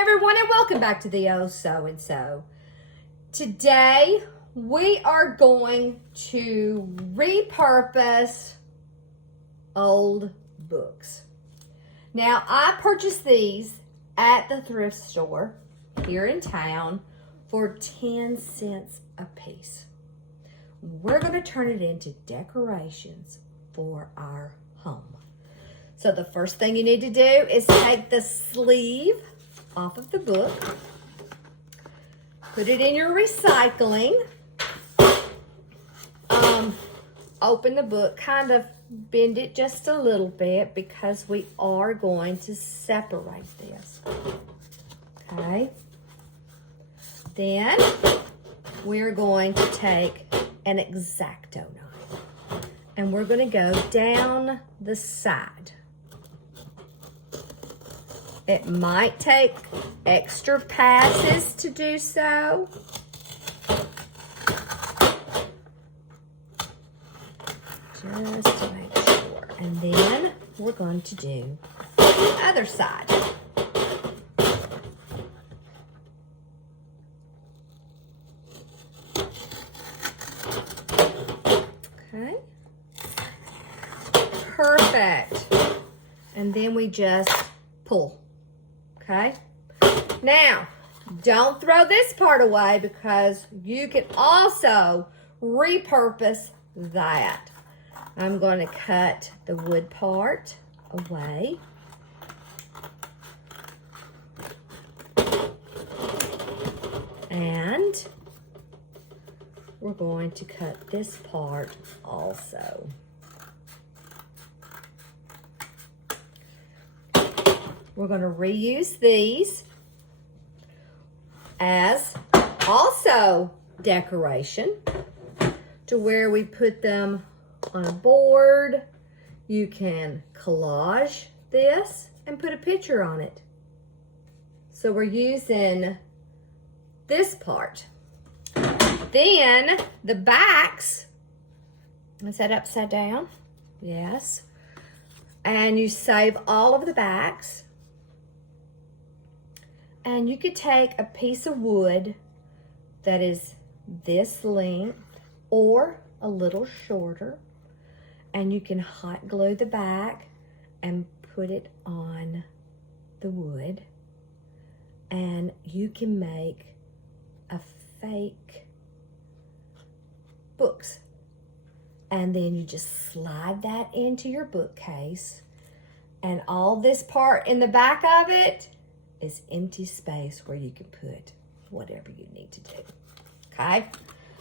Hi everyone, and welcome back to the Oh So and So. Today we are going to repurpose old books. Now I purchased these at the thrift store here in town for 10 cents a piece. We're going to turn it into decorations for our home. So the first thing you need to do is take the sleeve off of the book, put it in your recycling, open the book, kind of bend it just a little bit because we are going to separate this. Okay. Then we're going to take an X-Acto knife and we're going to go down the side. It might take extra passes to do so. Just to make sure. And then we're going to do the other side. Okay. Perfect. And then we just pull. Okay, now don't throw this part away because you can also repurpose that. I'm going to cut the wood part away. And we're going to cut this part also. We're going to reuse these as also decoration to where we put them on a board. You can collage this and put a picture on it. So we're using this part. Then the backs, is that upside down? Yes. And you save all of the backs. And you could take a piece of wood that is this length or a little shorter, and you can hot glue the back and put it on the wood, and you can make a fake books. And then you just slide that into your bookcase, and all this part in the back of it is empty space where you can put whatever you need to do. Okay?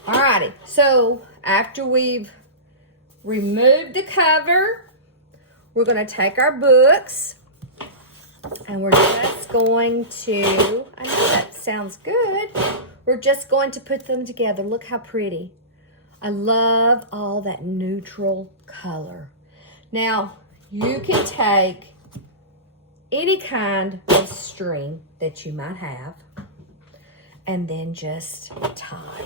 Alrighty. So after we've removed the cover, we're going to take our books and we're just going to, I know that sounds good, we're just going to put them together. Look how pretty. I love all that neutral color. Now, you can take any kind of string that you might have and then just tie.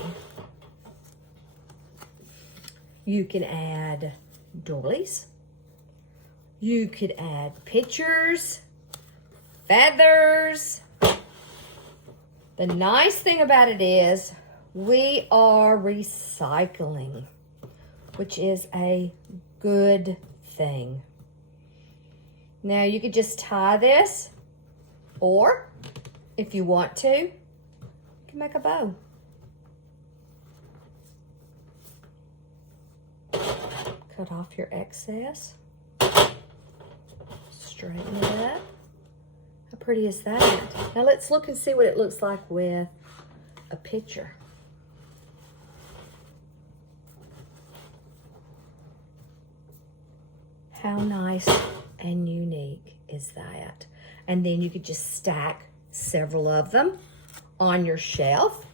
You can add doilies. You could add pictures, feathers. The nice thing about it is we are recycling, which is a good thing. Now you could just tie this, or if you want to, you can make a bow. Cut off your excess. Straighten it up. How pretty is that? Now let's look and see what it looks like with a picture. How nice and unique is that? And then you could just stack several of them on your shelf.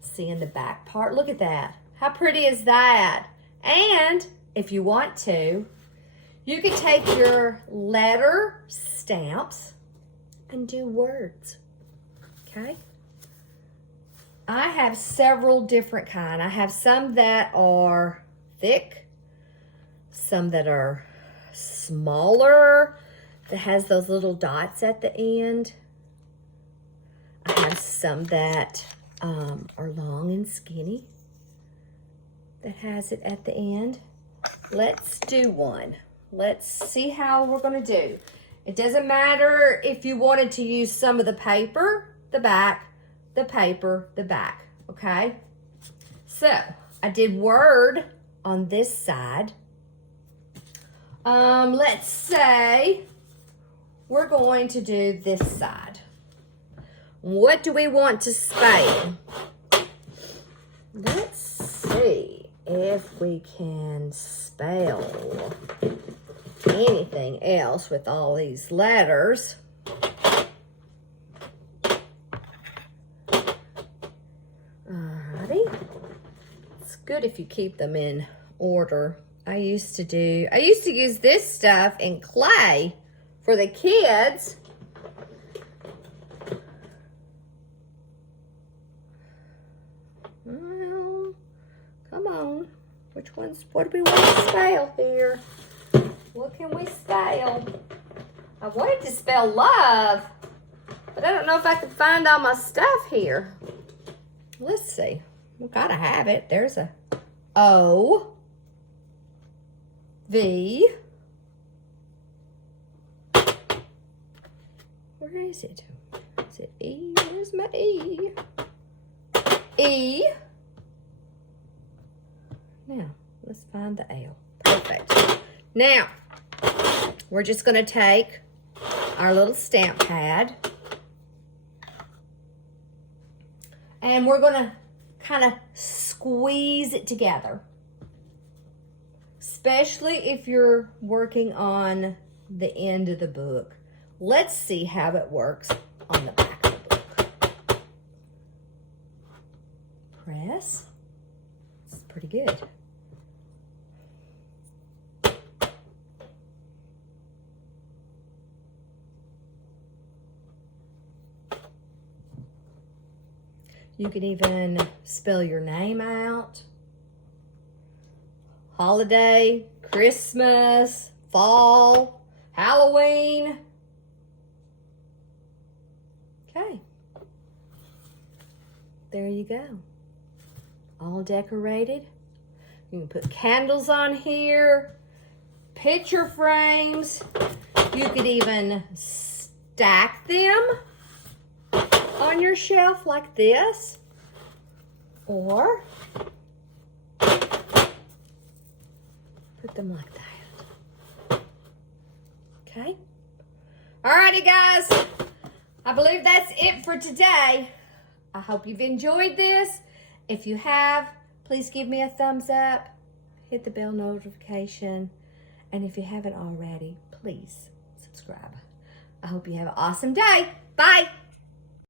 See in the back part, look at that. How pretty is that? And if you want to, you could take your letter stamps and do words, okay? I have several different kinds. I have some that are thick, some that are smaller, that has those little dots at the end. some that are long and skinny that has it at the end. Let's do one. Let's see how we're gonna do. It doesn't matter if you wanted to use some of the paper, the back, the paper, the back, okay? So, I did word on this side. Let's say we're going to do this side. What do we want to spell? Let's see if we can spell anything else with all these letters. Alrighty. It's good if you keep them in order. I used to use this stuff in clay for the kids. Well, come on. What do we want to spell here? What can we spell? I wanted to spell love, but I don't know if I can find all my stuff here. Let's see. We gotta have it. There's a O, V. Where is it? Is it E? Where's my E? E. Now, let's find the L. Perfect. Now, we're just going to take our little stamp pad and we're going to kind of squeeze it together, especially if you're working on the end of the book. Let's see how it works on the back of the book. Press. It's pretty good. You could even spell your name out. Holiday, Christmas, fall, Halloween. Okay. There you go. All decorated. You can put candles on here, picture frames. You could even stack them on your shelf like this, or put them like that. Okay. Alrighty, guys. I believe that's it for today. I hope you've enjoyed this. If you have, please give me a thumbs up, hit the bell notification, and if you haven't already, please subscribe. I hope you have an awesome day. Bye.